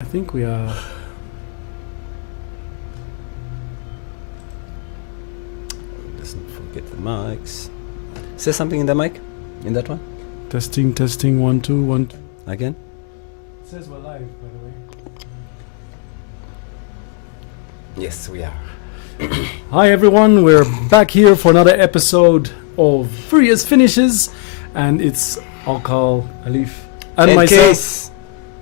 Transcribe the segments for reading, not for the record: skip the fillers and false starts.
I think we are. Let's not forget the mics. Say something in the mic. In that one. Testing, 1, 2, 1, 2. Again. It says we're live, by the way. Yes, we are. Hi everyone, we're back here for another episode of Furious Finishes, and it's Alkal, Alif, and myself. Kees.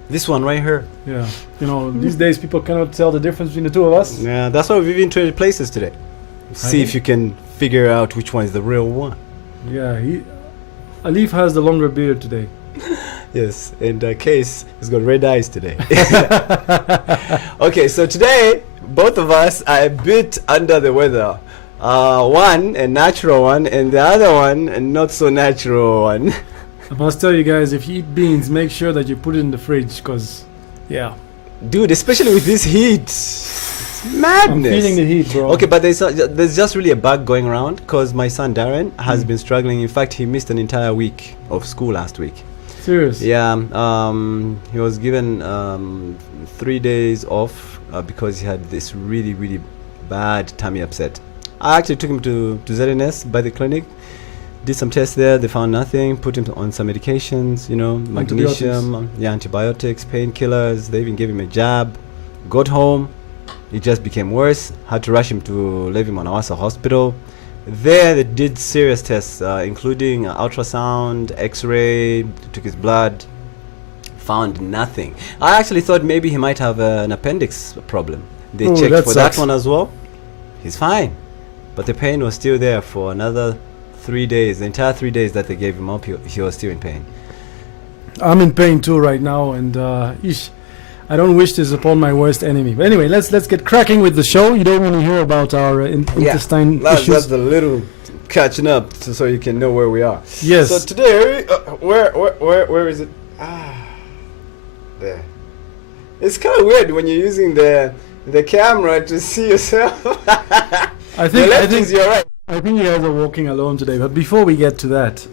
This one right here. Yeah, you know, these days people cannot tell the difference between the two of us. Yeah, that's why we've been traded places today. See if you can figure out which one is the real one. Yeah, Alif has the longer beard today. Yes, and Kees has got red eyes today. Okay, so today both of us are a bit under the weather. One a natural one, and the other one a not so natural one. I must tell you guys, if you eat beans, make sure that you put it in the fridge, because, yeah. Dude, especially with this heat, it's madness. I'm feeling the heat, bro. Okay, but there's just really a bug going around, because my son Darren has been struggling. In fact, he missed an entire week of school last week. Serious? Yeah, he was given 3 days off because he had this really, really bad tummy upset. I actually took him to ZNS by the clinic, did some tests there, they found nothing, put him on some medications, you know, magnesium, antibiotics, painkillers, they even gave him a jab. Got home, it just became worse, had to rush him to leave him on Awasa Hospital. There they did serious tests, including ultrasound, x-ray, took his blood, found nothing. I actually thought maybe he might have an appendix problem. They checked for that one as well. He's fine, but the pain was still there for another 3 days. The entire 3 days that they gave him up, he was still in pain. I'm in pain too right now, and I don't wish this upon my worst enemy. But anyway, let's get cracking with the show. You don't want to hear about our intestine issues. That's the little catching up so you can know where we are. Yes. So today, where is it? There. It's kind of weird when you're using the camera to see yourself. I think you're right. I think you guys are walking alone today. But before we get to that,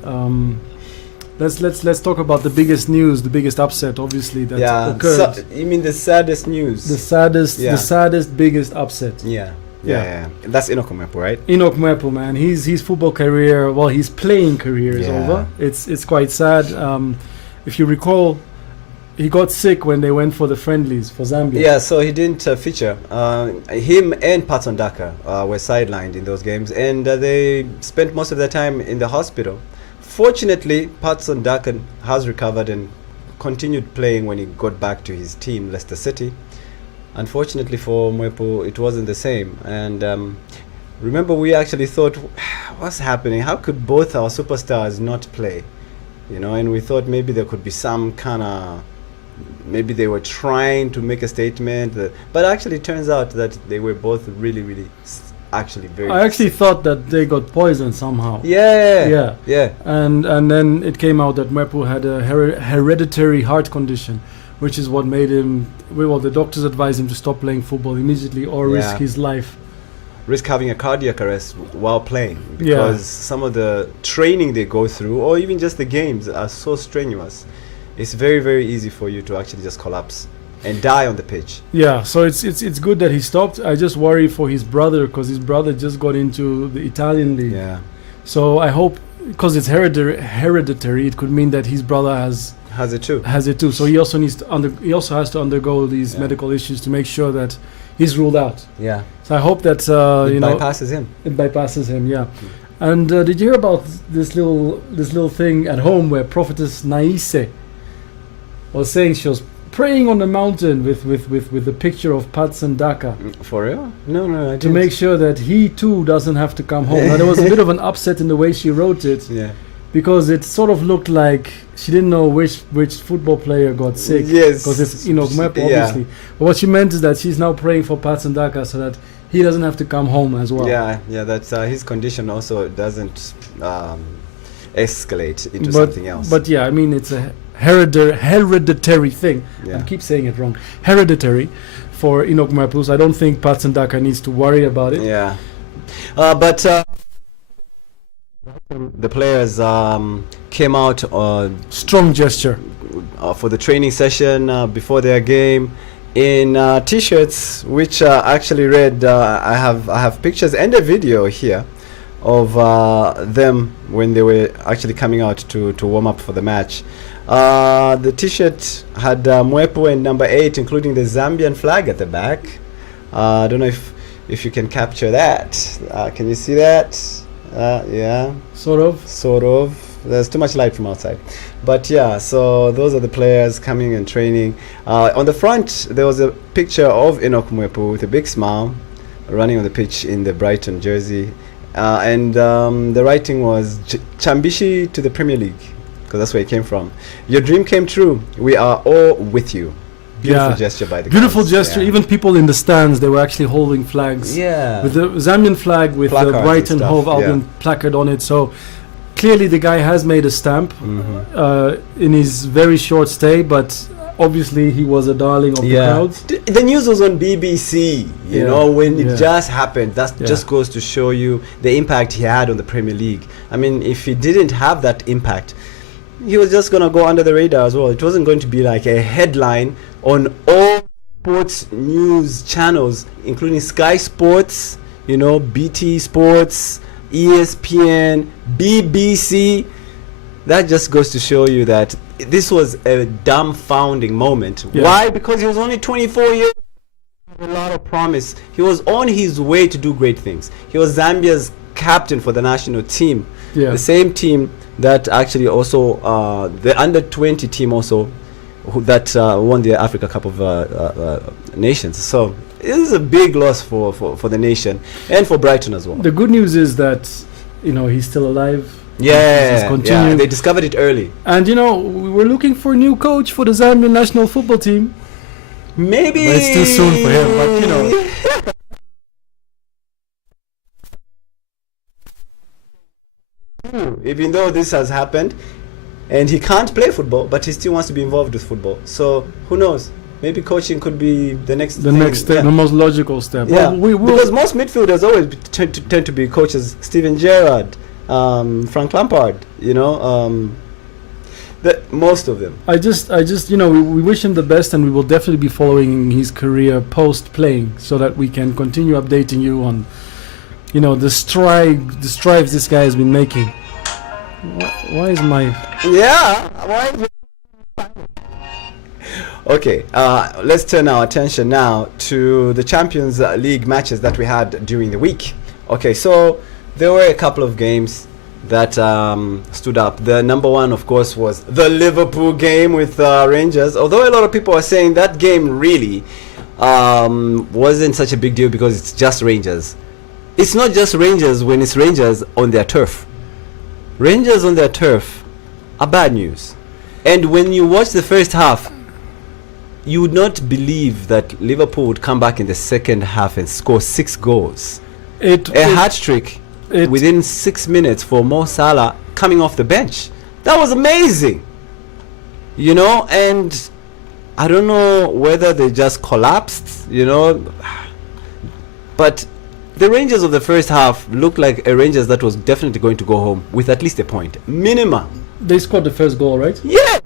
let's talk about the biggest news, the biggest upset, obviously, that occurred. So, you mean the saddest news? The saddest, biggest upset. Yeah. That's Enock Mwepu, right? Enock Mwepu, man. His football career, well, his playing career is over. It's quite sad. If you recall, he got sick when they went for the friendlies for Zambia. Yeah, so he didn't feature. Him and Patson Daka were sidelined in those games, and they spent most of their time in the hospital. Fortunately, Patson Daka has recovered and continued playing when he got back to his team, Leicester City. Unfortunately for Mwepu, it wasn't the same. And remember, we actually thought, what's happening? How could both our superstars not play? You know, and we thought maybe there could be some kind of... Maybe they were trying to make a statement, but actually it turns out that they were both really, really actually very... I actually thought that they got poisoned somehow. Yeah. And then it came out that Mwepu had a hereditary heart condition, which is what made him... Well, the doctors advised him to stop playing football immediately or risk his life. Risk having a cardiac arrest while playing, because some of the training they go through, or even just the games, are so strenuous. It's very, very easy for you to actually just collapse and die on the pitch. Yeah, so it's good that he stopped. I just worry for his brother, because his brother just got into the Italian league. Yeah. So I hope, because it's hereditary, it could mean that his brother has it too. So he also has to undergo these medical issues to make sure that he's ruled out. Yeah. So I hope that it bypasses him. It bypasses him. Yeah. And did you hear about this little thing at home where Prophetess Naise was saying she was praying on the mountain with the picture of Patson Daka? For real? No, I didn't. To make sure that he too doesn't have to come home. Now, there was a bit of an upset in the way she wrote it. Yeah. Because it sort of looked like she didn't know which football player got sick. Yes. Because it's Enock Mwepu, obviously. Yeah. But what she meant is that she's now praying for Patson Daka so that he doesn't have to come home as well. Yeah, that's his condition also doesn't escalate into something else. But yeah, I mean, it's a hereditary thing. Yeah. I keep saying it wrong. Hereditary for Enock Mwepu. So I don't think Patson Daka needs to worry about it. Yeah. But the players came out strong gesture for the training session before their game, in t-shirts, which actually read. I have pictures and a video here of them when they were actually coming out to warm up for the match. The t-shirt had Mwepu and number 8, including the Zambian flag at the back. I don't know if you can capture that. Can you see that? Yeah. Sort of. There's too much light from outside. But yeah, so those are the players coming and training. On the front, there was a picture of Enock Mwepu with a big smile running on the pitch in the Brighton jersey. And the writing was Chambishi to the Premier League, because that's where it came from. Your dream came true. We are all with you. Beautiful gesture by the beautiful guys. gesture. Yeah. Even people in the stands, they were actually holding flags. Yeah. With the Zambian flag with the Placards and Brighton stuff, Hove Albion placard on it. So clearly the guy has made a stamp in his very short stay, but obviously he was a darling of the crowds. The news was on BBC, you know, when it just happened. That just goes to show you the impact he had on the Premier League. I mean, if he didn't have that impact, he was just going to go under the radar as well. It wasn't going to be like a headline on all sports news channels, including Sky Sports, you know, BT Sports, ESPN, BBC. That just goes to show you that this was a dumbfounding moment. Why? Because he was only 24 years old. A lot of promise. He was on his way to do great things. He was Zambia's captain for the national team. The same team that actually also the under-20 team also that won the Africa Cup of Nations. So it is a big loss for the nation and for Brighton as well. The good news is that, you know, he's still alive. Yeah, they discovered it early. And, you know, we were looking for a new coach for the Zambian national football team. Maybe. But it's too soon for him, but, you know. Even though this has happened and he can't play football, but he still wants to be involved with football. So who knows? Maybe coaching could be the next step, the most logical step. Yeah, because most midfielders always tend to be coaches. Steven Gerrard, Frank Lampard, you know, most of them. I just, you know, we wish him the best, and we will definitely be following his career post playing, so that we can continue updating you on, you know, the strides this guy has been making. Why is my... Yeah, why is it... Okay, let's turn our attention now to the Champions League matches that we had during the week. Okay, so there were a couple of games that stood up. The number one, of course, was the Liverpool game with Rangers. Although a lot of people are saying that game really wasn't such a big deal because it's just Rangers. It's not just Rangers when it's Rangers on their turf. Rangers on their turf are bad news. And when you watch the first half, you would not believe that Liverpool would come back in the second half and score 6 goals. A hat-trick within 6 minutes for Mo Salah coming off the bench. That was amazing. You know, and I don't know whether they just collapsed, you know, but the Rangers of the first half looked like a Rangers that was definitely going to go home with at least a point. Minimum. They scored the first goal, right? Yeah.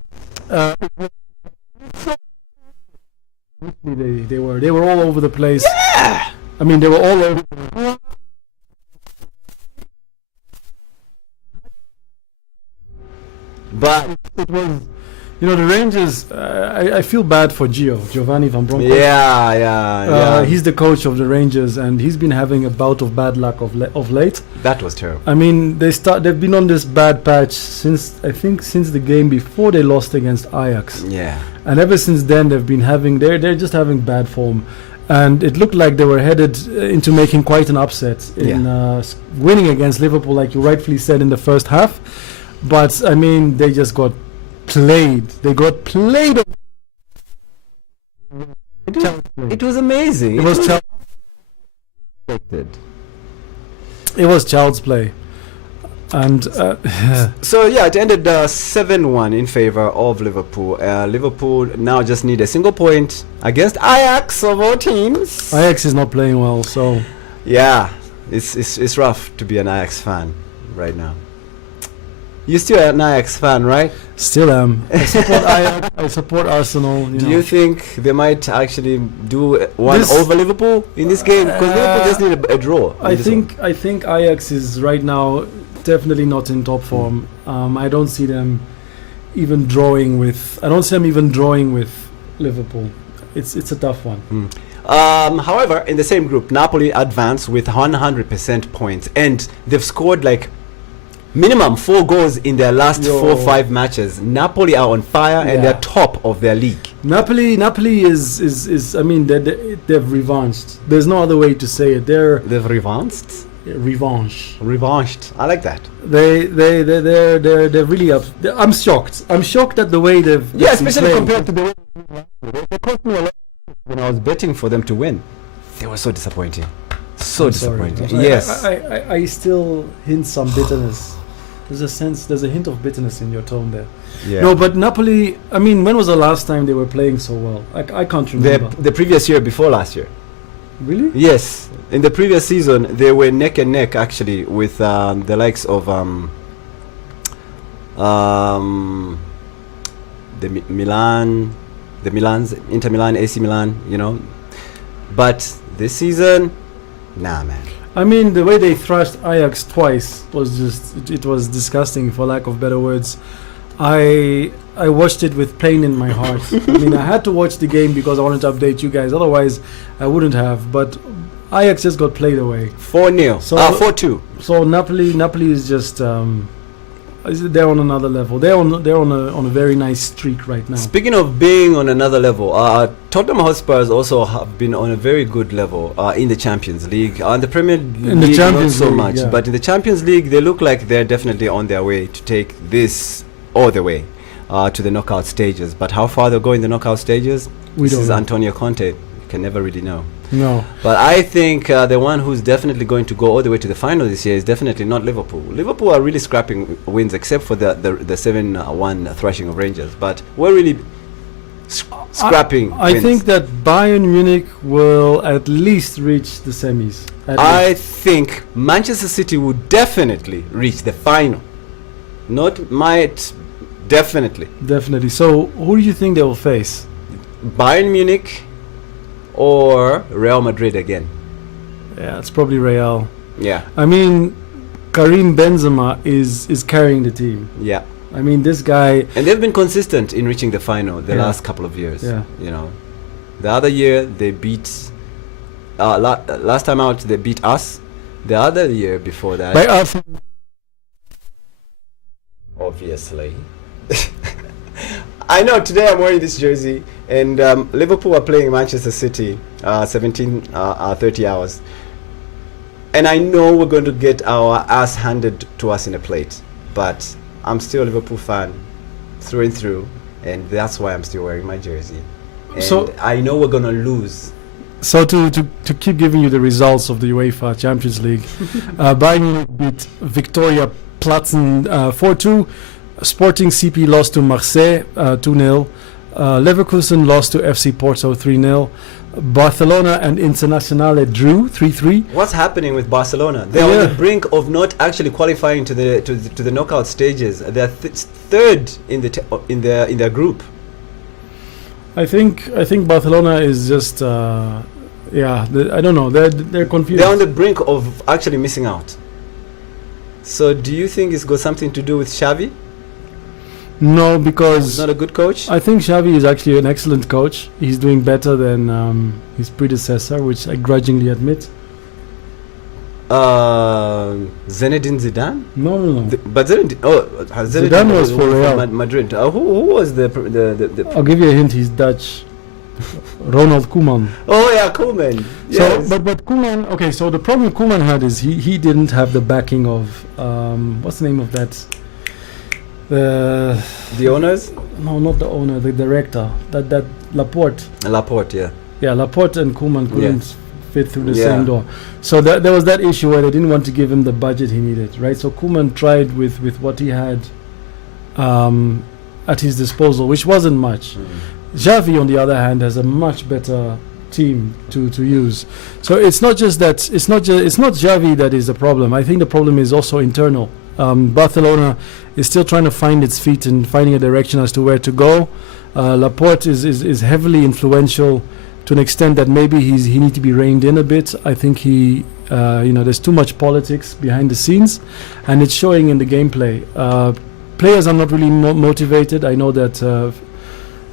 They were all over the place. Yeah. I mean, they were all over. But it was, you know, the Rangers. I feel bad for Giovanni Van Bronckhorst. Yeah. He's the coach of the Rangers, and he's been having a bout of bad luck of late. That was terrible. I mean, they've been on this bad patch since the game before they lost against Ajax. Yeah. And ever since then, they're just having bad form, and it looked like they were headed into making quite an upset in winning against Liverpool, like you rightfully said in the first half. But I mean, they just got played. They got played. It was amazing. It was child's play. And so yeah, it ended 7-1 in favor of Liverpool. Liverpool now just need a single point against Ajax of all teams. Ajax is not playing well, so yeah, it's rough to be an Ajax fan right now. You're still an Ajax fan, right? Still am. I support Ajax. I support Arsenal. Do you think they might actually do one This- over Liverpool in this game? Because Liverpool just need a draw. in I this think Ajax is right now definitely not in top form. I don't see them even drawing with. I don't see them even drawing with Liverpool. It's a tough one. one. However, in the same group, Napoli advanced with 100% points, and they've scored like minimum 4 goals in their last Yo. 4-5 matches. Napoli are on fire, and Yeah. they're top of their league. Napoli is. I mean, they've revanched. There's no other way to say it. They're They've revanced. revanched. I like that. They're really up. I'm shocked. I'm shocked at the way they've. Yeah, they've been especially playing. compared to the way they cost me a lot when I was betting for them to win. They were so disappointing. So I'm sorry. disappointing. I- Yes. I still hint some bitterness. There's a hint of bitterness in your tone there. Yeah. No, but Napoli. I mean, when was the last time they were playing so well? I can't remember. the previous year before last year. Really? Yes. In the previous season, they were neck and neck actually with the likes of Milans, Inter Milan, AC Milan, you know. But this season, nah, man. I mean, the way they thrashed Ajax twice was just it was disgusting, for lack of better words. I watched it with pain in my heart. I mean, I had to watch the game because I wanted to update you guys. Otherwise, I wouldn't have. But Ajax just got played away. 4-0. So- 4-2. So Napoli is just they're on another level. They're on a very nice streak right now. Speaking of being on another level, Tottenham Hotspurs also have been on a very good level in the Champions League. In the Premier League, the Champions not so League, much, yeah. but in the Champions League, they look like they're definitely on their way to take this all the way to the knockout stages. But how far they'll go in the knockout stages, We this don't is know. Antonio Conte. You can never really know. No. But I think the one who's definitely going to go all the way to the final this year is definitely not Liverpool. Liverpool are really scrapping wins, except for the 7-1 thrashing of Rangers. But we're really scrapping I wins. think that Bayern Munich will at least reach the semis. At I least. think Manchester City will definitely reach the final. Not might, definitely. Definitely. So, who do you think they will face? Bayern Munich or Real Madrid again. Yeah, it's probably Real. Yeah, I mean, Karim Benzema is carrying the team. yeah. I mean, this guy. And they've been consistent in reaching the final the Yeah. last couple of years. Yeah. You know, the other year they beat. Last time out they beat us. The other year before that, By us, obviously. I know today I'm wearing this jersey, and Liverpool are playing Manchester City 30 hours. And I know we're going to get our ass handed to us in a plate, but I'm still a Liverpool fan through and through, and that's why I'm still wearing my jersey. And So- I know we're going to lose. so to keep giving you the results of the UEFA Champions League, Bayern Munich beat Victoria Platzen 4-2. Sporting CP lost to Marseille 2-0. Leverkusen lost to FC Porto 3-0. Barcelona and Internazionale drew 3-3. What's happening with Barcelona? They're Yeah. on the brink of not actually qualifying to the knockout stages. They're third in in their group. I think Barcelona is just I don't know. They're confused. They're on the brink of actually missing out. So do you think it's got something to do with Xavi? No, He's because not a good coach? I think Xavi is actually an excellent coach. He's doing better than his predecessor, which I grudgingly admit. Zinedine Zidane? No. But Zidane was for Real. Madrid. Who was the I'll give you a hint. He's Dutch. Ronald Koeman. Oh yeah, Koeman. Yes. So, but Koeman. Okay, so the problem Koeman had is he didn't have the backing of what's the name of that? The owners? No, not the owner. The director. That Laporte. Laporte, yeah. Yeah, Laporte and Koeman couldn't fit through the Yeah. same door. So there was that issue where they didn't want to give him the budget he needed, right? So Koeman tried with what he had at his disposal, which wasn't much. Xavi, on the other hand, has a much better team to use. So it's not Xavi that is the problem. I think the problem is also internal. Barcelona is still trying to find its feet and finding a direction as to where to go. Laporte is heavily influential to an extent that maybe he need to be reined in a bit. I think there's too much politics behind the scenes, and it's showing in the gameplay. Players are not really motivated. I know that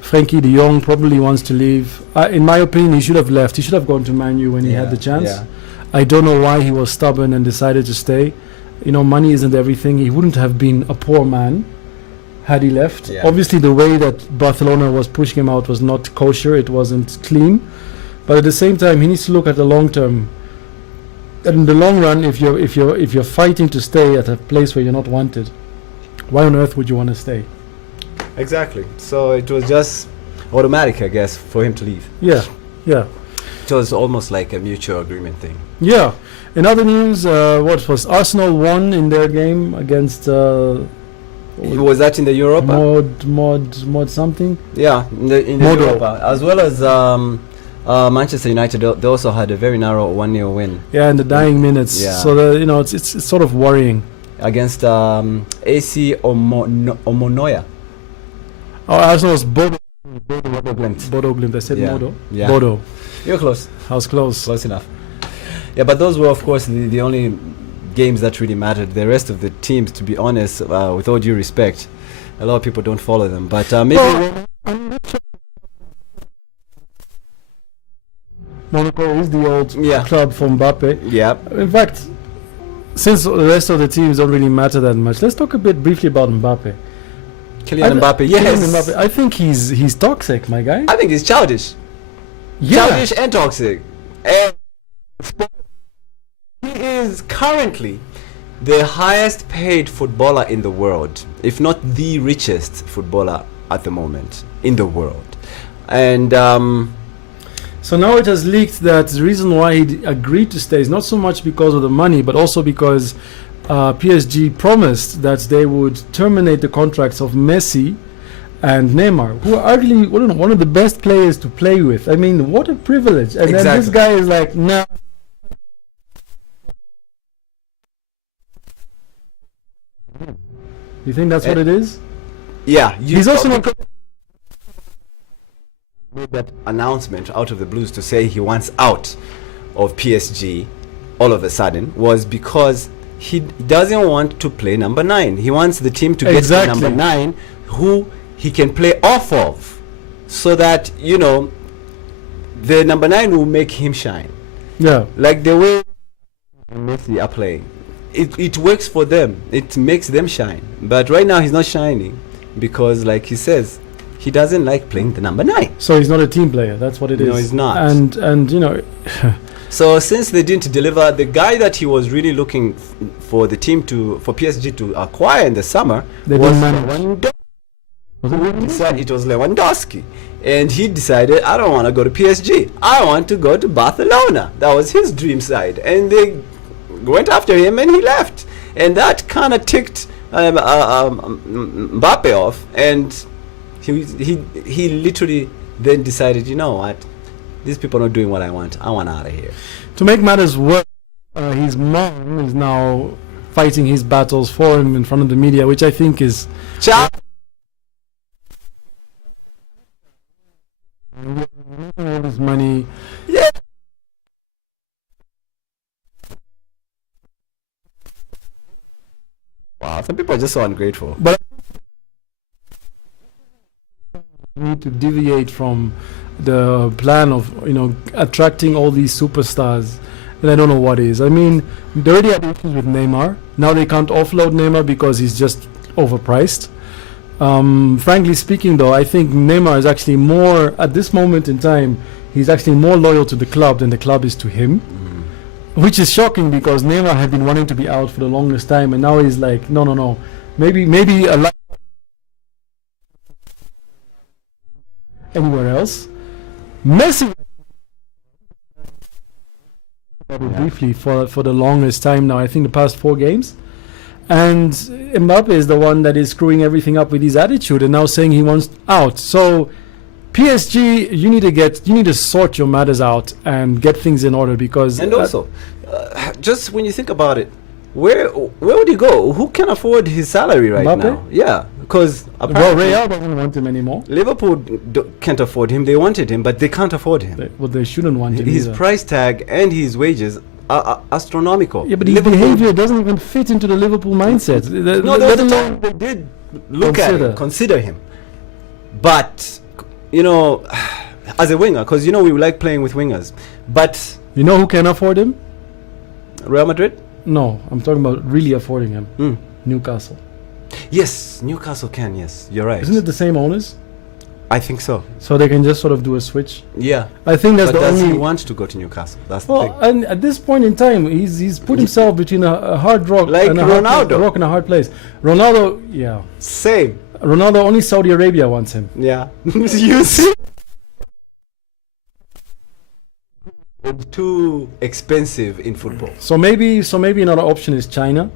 Frankie de Jong probably wants to leave. In my opinion, he should have left. He should have gone to Man U when he had the chance. Yeah. I don't know why he was stubborn and decided to stay. Money isn't everything. He wouldn't have been a poor man had he left. Yeah. Obviously, the way that Barcelona was pushing him out was not kosher. It wasn't clean. But at the same time, he needs to look at the long term. And in the long run, if you're fighting to stay at a place where you're not wanted, why on earth would you want to stay? Exactly. So it was just automatic, I guess, for him to leave. Yeah. It was almost like a mutual agreement thing. Yeah. In other news, what was Arsenal won in their game against Was that in the Europa? Mod something? Yeah, in the Europa, as well as Manchester United. They also had a very narrow 1-0 win. Yeah, in the dying minutes. Yeah. So it's sort of worrying. Against AC Omonoya. Oh, Arsenal's Bodo Glimt. Bodo Glimt. I said Yeah. Modo. Yeah. Bodo. You're close. I was close. Close enough. Yeah, but those were, of course, the only games that really mattered. The rest of the teams, to be honest, with all due respect, a lot of people don't follow them. But maybe... Monaco is the old Yeah. club for Mbappe. Yeah. In fact, since the rest of the teams don't really matter that much, let's talk a bit briefly about Mbappe. Kylian Mbappe, yes. Kylian Mbappe, I think he's toxic, my guy. I think he's childish. Yeah. Childish and toxic. And he is currently the highest paid footballer in the world, if not the richest footballer at the moment in the world. And so now it has leaked that the reason why he agreed to stay is not so much because of the money, but also because PSG promised that they would terminate the contracts of Messi and Neymar, who are arguably one of the best players to play with. I mean, what a privilege. And then this guy is like, nah. You think that's what it is? yeah, He's also not... made that announcement out of the blues to say he wants out of PSG all of a sudden was because he doesn't want to play number 9. He wants the team to get to number 9 who he can play off of, so that the number 9 will make him shine. Yeah. Like the way Messi are playing. It works for them. It makes them shine. But right now he's not shining because, like he says, he doesn't like playing the number 9. So he's not a team player. That's what it is. No, he's not. And So since they didn't deliver, the guy that he was really looking for the team for PSG to acquire in the summer They was didn't manage. It was Lewandowski, and he decided, I don't want to go to PSG. I want to go to Barcelona. That was his dream side, and they went after him, and he left, and that kind of ticked Mbappe off, and he literally then decided, you know what, these people are not doing what I want. I want out of here. To make matters worse, his mom is now fighting his battles for him in front of the media, which I think is... all his money. Yeah. Wow, some people are just so ungrateful. But need to deviate from the plan of attracting all these superstars, and I don't know what is. I mean, they already had issues with Neymar. Now they can't offload Neymar because he's just overpriced. Frankly speaking, though, I think Neymar is actually more, at this moment in time, he's actually more loyal to the club than the club is to him, which is shocking because Neymar had been wanting to be out for the longest time, and now he's like, no, maybe a anywhere else. Messi briefly for the longest time now, I think the past 4 games. And Mbappe is the one that is screwing everything up with his attitude and now saying he wants out. So PSG, you need to sort your matters out and get things in order, because and also just when you think about it, Where would he go? Who can afford his salary right Mbappe? now? Yeah, because Well, Real doesn't want him anymore. Liverpool can't afford him. They wanted him, but they can't afford him. They shouldn't want him His either. price tag and his wages are astronomical. Yeah, but his behavior doesn't even fit into the Liverpool mindset. No, there was a time they did look at him, consider him. But, you know, as a winger, because, you know, we like playing with wingers. But you know who can afford him? Real Madrid? No, I'm talking about really affording him. Mm. Newcastle. Yes, Newcastle can, yes. You're right. Isn't it the same owners? I think so. So they can just sort of do a switch. Yeah. I think that's But the does only. he want to go to Newcastle? That's the Well, thing. and at this point in time, he's put himself between a hard rock Like and a Ronaldo. rock and a hard place. Ronaldo, yeah. Same. Ronaldo, only Saudi Arabia wants him. Yeah. You see? It's too expensive in football. So maybe another option is China,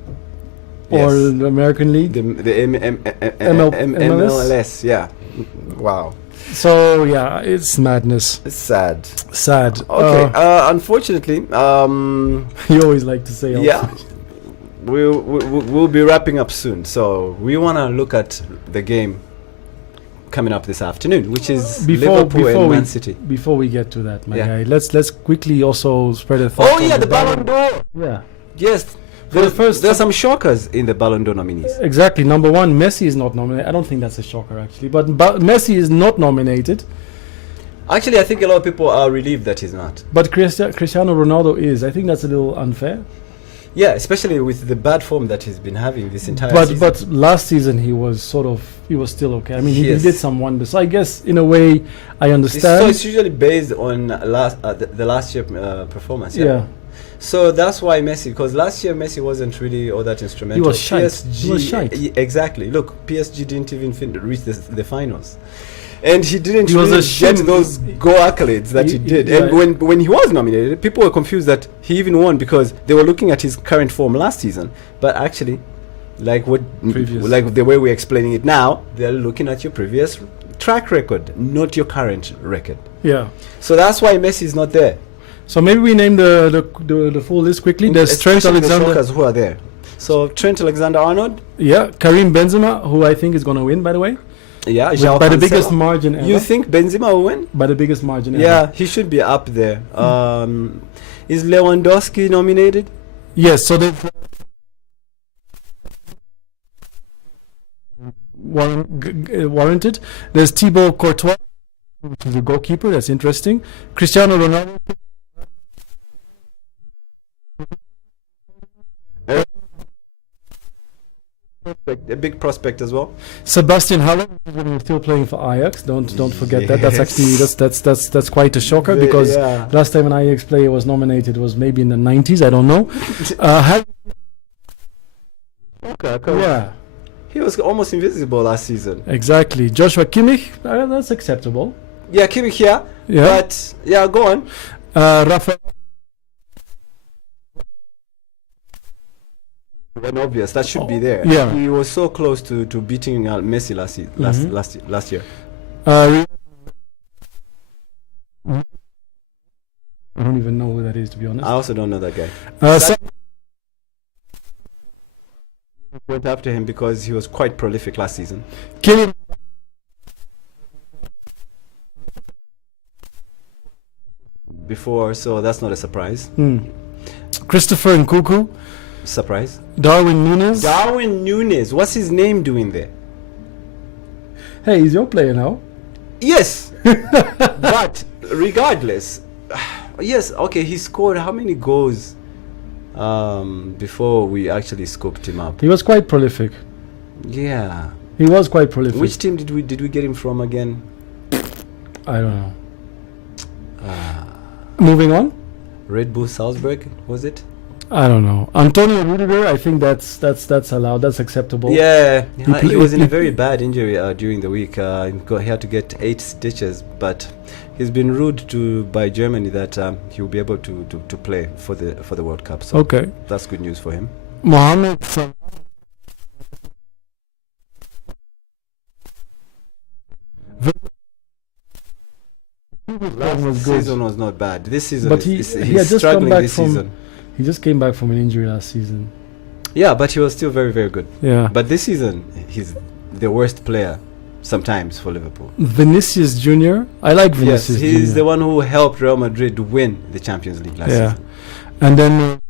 or Yes. the American League. The MLS? MLS, yeah. Wow. So yeah, it's madness. It's sad. Sad. Okay. Unfortunately, You always like to say. yeah, we'll be wrapping up soon. So we want to look at the game coming up this afternoon, which is Liverpool and Man City. Before we get to that, my Yeah. guy, let's quickly also spread a thought. Oh on yeah, the Ballon d'Or. Yeah. Yes. For the first There's some shockers in the Ballon d'Or nominees. Exactly. Number one, Messi is not nominated. I don't think that's a shocker actually, but Messi is not nominated. Actually, I think a lot of people are relieved that he's not. But Cristiano Ronaldo is. I think that's a little unfair. Yeah, especially with the bad form that he's been having this entire season. But last season he was still okay. I mean, he Yes. did some wonders. So I guess in a way I So understand. it's usually based on the last year performance. Yeah. So that's why Messi, because last year Messi wasn't really all that instrumental. He was shite. PSG, He was shite. Exactly. Look, PSG didn't even reach the finals. And he didn't He was really a shit. get those go accolades that he did. Yeah. And when he was nominated, people were confused that he even won because they were looking at his current form last season. But actually, like the way we're explaining it now, they're looking at your previous track record, not your current record. Yeah. So that's why Messi is not there. So maybe we name the full list quickly. There's Trent Especially the Alexander. shockers who are there. So Trent Alexander-Arnold, Yeah, Karim Benzema, who I think is going to win, by the way, yeah, by the biggest margin ever. You think Benzema will win? By the biggest margin ever. Yeah, he should be up there. Is Lewandowski nominated? Yes, so they've warranted. There's Thibaut Courtois, which is a goalkeeper. That's interesting. Cristiano Ronaldo. A big prospect as well. Sebastian Haller, who is still playing for Ajax. Don't forget that. That's actually that's quite a shocker because last time an Ajax player was nominated was maybe in the 90s. I don't know. Yeah, He was almost invisible last season. exactly. Joshua Kimmich, that's acceptable. Yeah, Kimmich, yeah. Yeah. But, yeah, go on. Rafael. An obvious, that should be there. Yeah. He was so close to beating Messi last year. I don't even know who that is, to be honest. I also don't know that guy. Went after him because he was quite prolific last season. Kylian Before, so that's not a surprise. Christopher Nkunku, Surprise. Darwin Núñez. Darwin Núñez, what's his name doing there? Hey, he's your player now. Yes, but regardless, yes, okay, he scored how many goals before we actually scooped him up? He was quite prolific. Yeah. He was quite prolific. Which team did we get him from again? I don't know. Moving on. Red Bull Salzburg, was it? I don't know. Antonio Rudiger, I think that's allowed. That's acceptable. Yeah, he was in a he- very bad injury during the week. He had to get 8 stitches, but he's been ruled to by Germany that he will be able to play for the World Cup. So Okay. that's good news for him. Mohamed Salah. Last season was not bad. This season, But he's he had just come struggling back this from- season. He just came back from an injury last season. Yeah, but he was still very, very good. Yeah. But this season, he's the worst player sometimes for Liverpool. Vinicius Junior. I like Yes, Vinicius. he's Junior. the one who helped Real Madrid win the Champions League last Yeah. season. And then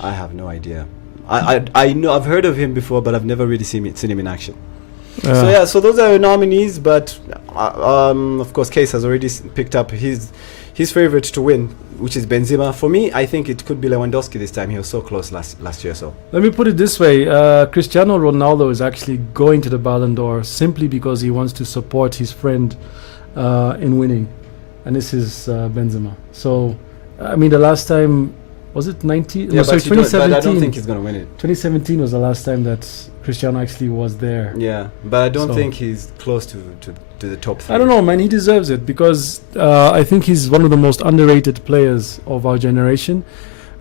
I have no idea. I know I've heard of him before, but I've never really seen him in action. So yeah, so those are your nominees, but of course, Kees has already picked up his favorite to win, which is Benzema. For me, I think it could be Lewandowski this time. He was so close last year. So let me put it this way: Cristiano Ronaldo is actually going to the Ballon d'Or simply because he wants to support his friend in winning, and this is Benzema. So, I mean, the last time was it 19? yeah, No, sorry, but, 2017. but I don't think he's gonna win it. 2017 was the last time that Cristiano actually was there. Yeah, but I don't So- think he's close to the top 3. I don't know, man. He deserves it because I think he's one of the most underrated players of our generation,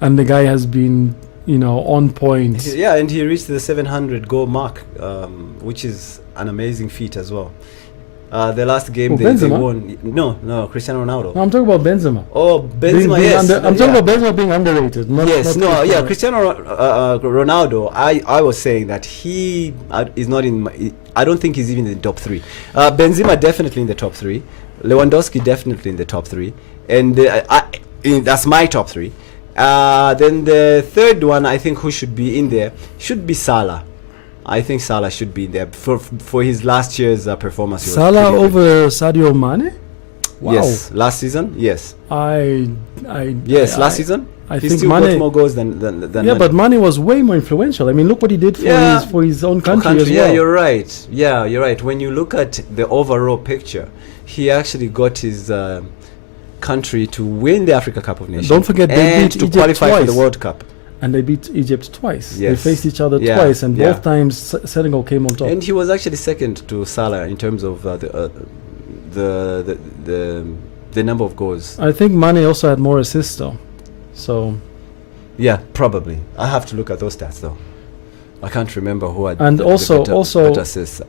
and the guy has been, on point. Yeah, and he reached the 700 goal mark, which is an amazing feat as well. The last game they Benzema? won. No, Cristiano Ronaldo. No, I'm talking about Benzema. Oh, Benzema, yes. I'm talking about Benzema being underrated. Not Cristiano Ronaldo. I was saying that he is not in. I don't think he's even in the top 3. Benzema definitely in the top 3. Lewandowski definitely in the top 3, and that's my top 3. Then the third one, I think, who should be in there should be Salah. I think Salah should be in there for his last year's performance. He was Salah pretty good. over Sadio Mane? Wow. Yes, last season. Yes. Last season. I He think still got Mane. more goals than Yeah, but Mane was way more influential. I mean, look what he did for his own country as well. Yeah, you're right. Yeah, you're right. When you look at the overall picture, he actually got his country to win the Africa Cup of Nations. Don't forget they and beat to Egypt qualify for the twice. World Cup. And they beat Egypt twice. Yes. They faced each other Yeah, twice, and yeah. both times Senegal came on top. And he was actually second to Salah in terms of the number of goals. I think Mane also had more assists though. So Yeah, probably. I have to look at those stats though. I can't remember who had. And also- better assists.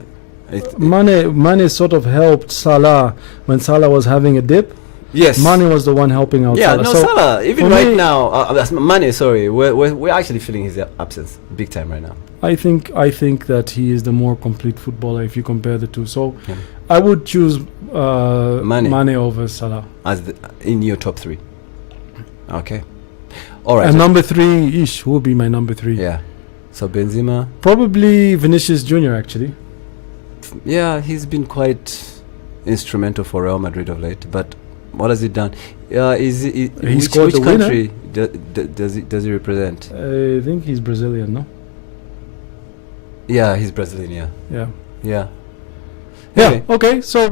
Mane sort of helped Salah when Salah was having a dip. Yes. Mane was the one helping out Yeah, Salah. no, So Salah. Even for right me- now, Mane. Sorry, we're actually feeling his absence big time right now. I think that he is the more complete footballer if you compare the two. So Yeah. I would choose Mane. over Salah. In your top 3. Okay. All right. And number 3, who will be my number 3? Yeah. So Benzema. Probably Vinicius Junior actually. Yeah, he's been quite instrumental for Real Madrid of late. But what has he done? He scored which the winner. country does he represent? I think he's Brazilian, no? Yeah, he's Brazilian. Yeah. Yeah. Yeah. Yeah. Anyway, Okay. So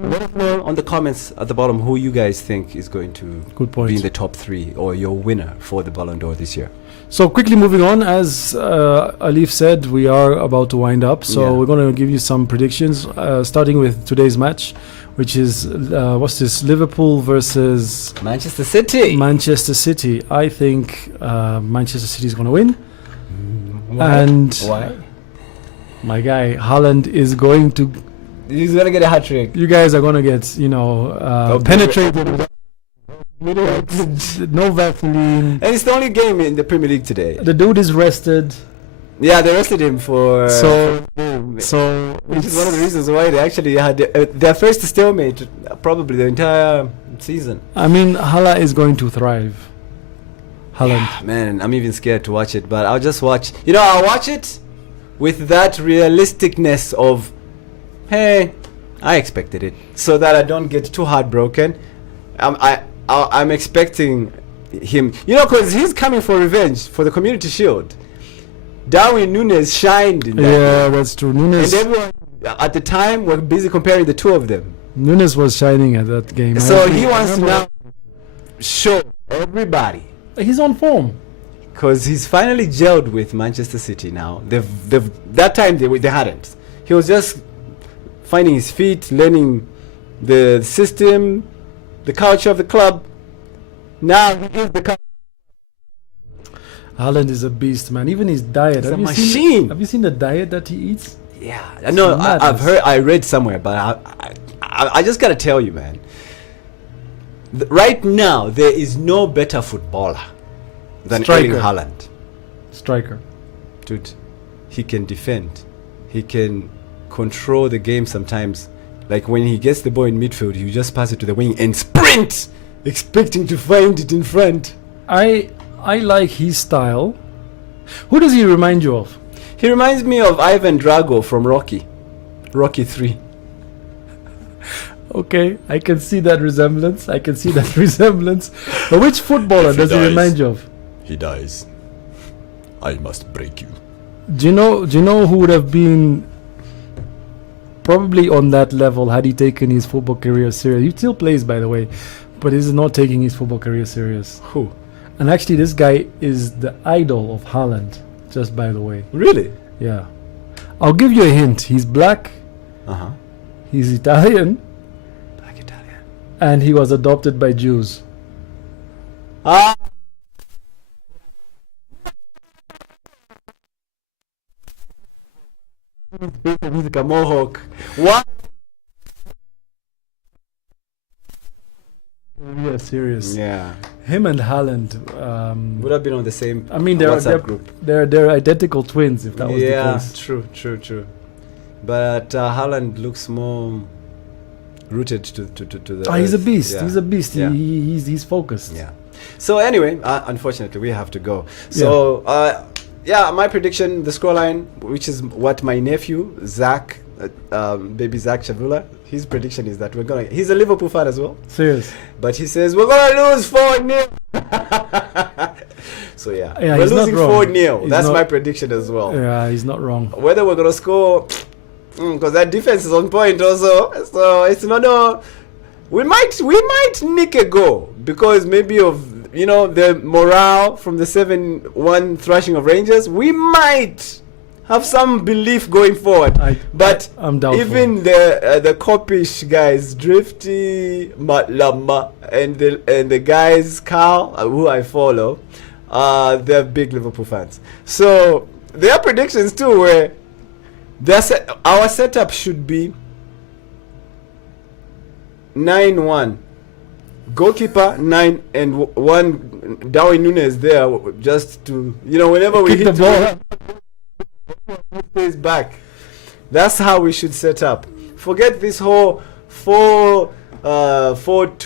let us know on the comments at the bottom who you guys think is going to good point. be in the top 3 or your winner for the Ballon d'Or this year. So quickly moving on, as Alif said, we are about to wind up. So Yeah. we're going to give you some predictions, starting with today's match, which is what's this? Liverpool versus Manchester City. Manchester City. I think Manchester City is going to win, Why? and Why? my guy Haaland is going to. He's gonna get a hat trick. You guys are going to get penetrated. No Vaseline. And it's the only game in the Premier League today. The dude is rested. Yeah, they arrested him for. So Which is one of the reasons why they actually had their first stalemate, probably the entire season. I mean, Hala is going to thrive. Haaland. Man, I'm even scared to watch it, but I'll just watch. I'll watch it with that realisticness of, hey, I expected it, so that I don't get too heartbroken. I'm expecting him, because he's coming for revenge for the Community Shield. Darwin Núñez shined in that game. That's true. And everyone at the time were busy comparing the two of them. Núñez was shining at that game. So he wants to now show everybody, He's on form. because he's finally gelled with Manchester City now. That time they hadn't. He was just finding his feet, learning the system, the culture of the club. Now he is the culture. Haaland is a beast, man. Even his diet. He's a machine. Have you seen the diet that he eats? Yeah, I know. madness. I read somewhere, but I just gotta tell you, man. Right now, there is no better footballer than Striker. Erling Haaland. Striker. Dude, he can defend. He can control the game sometimes. Like when he gets the ball in midfield, he just pass it to the wing and sprint, expecting to find it in front. I like his style. Who does he remind you of? He reminds me of Ivan Drago from Rocky 3. Okay, I can see that resemblance. But which footballer does he remind you of? He dies. I must break you. Do you know who would have been probably on that level had he taken his football career serious? He still plays, by the way, but he's not taking his football career serious. Who? And actually, this guy is the idol of Haaland, just by the way. Really? Yeah. I'll give you a hint. He's black. Uh-huh. He's Italian. Black Italian. And he was adopted by Jews. Ah! He's a Mohawk. What? Yeah, serious. Yeah. Him and Haaland Would have been on the same I mean, WhatsApp group. they're identical twins, if that was the case. True. But Haaland looks more rooted to the. He's a earth. beast. Yeah. He's a beast. Yeah. He's focused. Yeah. So anyway, unfortunately, we have to go. So my prediction, the scoreline, which is what my nephew Zach, baby Zach Chavula, his prediction is that he's a Liverpool fan as well. Serious. But he says we're gonna lose 4-0. So we're he's not losing wrong. 4-0. That's my prediction as well. Yeah, he's not wrong. Whether we're gonna score, because that defense is on point also. So it's not. We might nick a goal because maybe of the morale from the 7-1 thrashing of Rangers. We might have some belief going forward. But I'm doubtful. even the Kopish guys, Drifty, Matlama, and the guys Carl, who I follow, they're big Liverpool fans. So their predictions too were our setup should be 9-1. Goalkeeper 9 and 1 Darwin Nunes there just to whenever we Kick hit the ball. he stays back. That's how we should set up. Forget this whole 4-4-2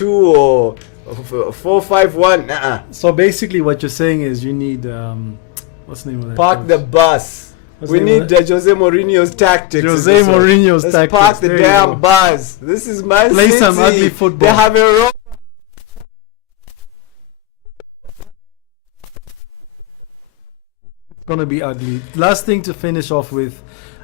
or 4-5-1. So basically, what you're saying is you need what's the name of that? Park the bus. We need Jose Mourinho's tactics. Let's park the damn bus. This is Man City. Play some ugly football. They have a wrong. It's gonna be ugly. Last thing to finish off with,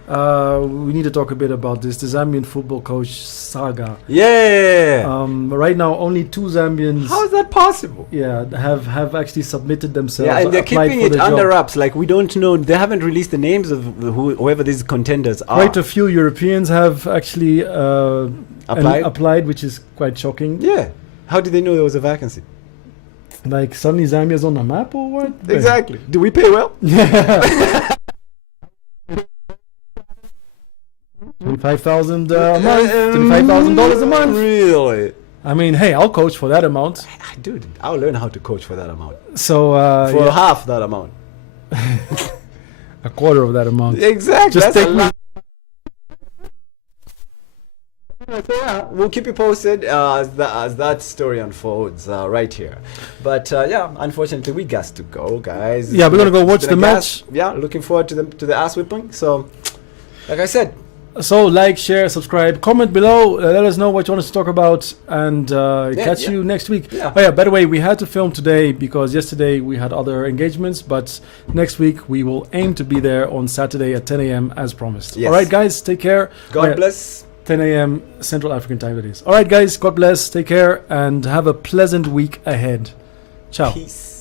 we need to talk a bit about this. The Zambian football coach saga. Yeah. Right now, only 2 Zambians. How is that possible? Yeah, have actually submitted themselves. Yeah, and they're applied keeping for it the under job. wraps. Like we don't know. They haven't released the names of whoever these contenders are. Quite a few Europeans have actually applied, which is quite shocking. Yeah. How did they know there was a vacancy? Like suddenly Zambia's on the map or what? Exactly. Do we pay well? Yeah. $25,000 a month. $25,000 a month. Really? I mean, hey, I'll coach for that amount. Dude, I'll learn how to coach for that amount. So for half that amount. A quarter of that amount. Exactly. Just take me. We'll keep you posted as that story unfolds right here. But unfortunately, we got to go, guys. Yeah, we're gonna go watch the match. Yeah, looking forward to the ass whipping. So, like I said. So like, share, subscribe, comment below. Let us know what you want us to talk about, and catch you next week. Yeah. Oh yeah, by the way, we had to film today because yesterday we had other engagements, but next week we will aim to be there on Saturday at 10 a.m. as promised. Yes. All right, guys, take care. God bless. 10 a.m. Central African time that is. All right, guys, God bless, take care, and have a pleasant week ahead. Ciao. Peace.